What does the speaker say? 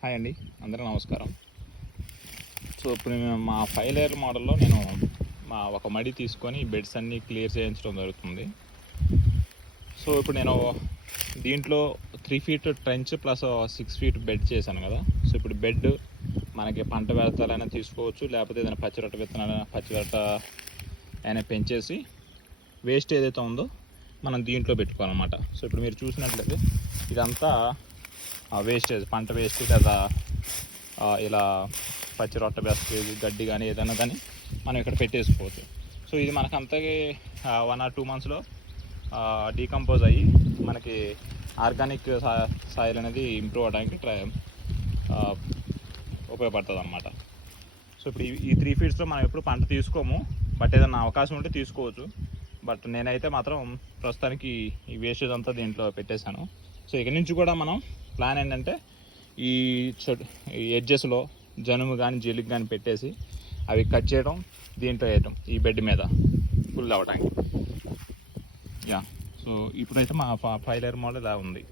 Hi అండి అందరూ నమస్కారం. సో ఇప్పుడు మేము మా ఫైవ్ లేయర్ మోడల్లో నేను మా ఒక మడి తీసుకొని బెడ్స్ అన్నీ క్లియర్ చేయించడం జరుగుతుంది. సో ఇప్పుడు నేను దీంట్లో three feet trench plus six feet bed చేశాను కదా. సో ఇప్పుడు బెడ్ మనకి పంట వ్యర్థాలైనా తీసుకోవచ్చు లేకపోతే ఏదైనా పచ్చిరొట్ట విత్తనాలైనా పచ్చిరొట్ట అయినా పెంచేసి వేస్ట్ ఏదైతే ఉందో మనం దీంట్లో పెట్టుకోవాలన్నమాట. సో ఇప్పుడు మీరు చూసినట్లయితే ఇదంతా వేస్టేజ్ పంట వేస్టేజ్ లేదా ఇలా పచ్చి రొట్ట వేస్టేజ్ గడ్డి కానీ ఏదైనా కానీ మనం ఇక్కడ పెట్టేసుకోవచ్చు. సో ఇది మనకు అంతకి వన్ ఆర్ టూ మంత్స్లో డీకంపోజ్ అయ్యి మనకి ఆర్గానిక్ సాయిల్ అనేది ఇంప్రూవ్ అవడానికి ట్రై ఉపయోగపడుతుంది అనమాట సో ఇప్పుడు ఈ- ఈ త్రీ ఫీట్స్లో మనం ఎప్పుడు పంట తీసుకోము బట్ ఏదైనా అవకాశం ఉంటే తీసుకోవచ్చు. బట్ నేనైతే మాత్రం ప్రస్తుతానికి ఈ వేస్టేజ్ అంతా దీంట్లో పెట్టేశాను. సో ఇక నుంచి కూడా మనం ప్లాన్ ఏంటంటే ఈ ఎడ్జెస్లో జనుము కానీ జీలికి కానీ పెట్టేసి అవి కట్ చేయడం దీంట్లో వేయటం ఈ బెడ్ మీద ఫుల్ అవ్వడానికి యా. సో ఇప్పుడైతే మా ఫైవ్ మోడల్ ఇలా ఉంది.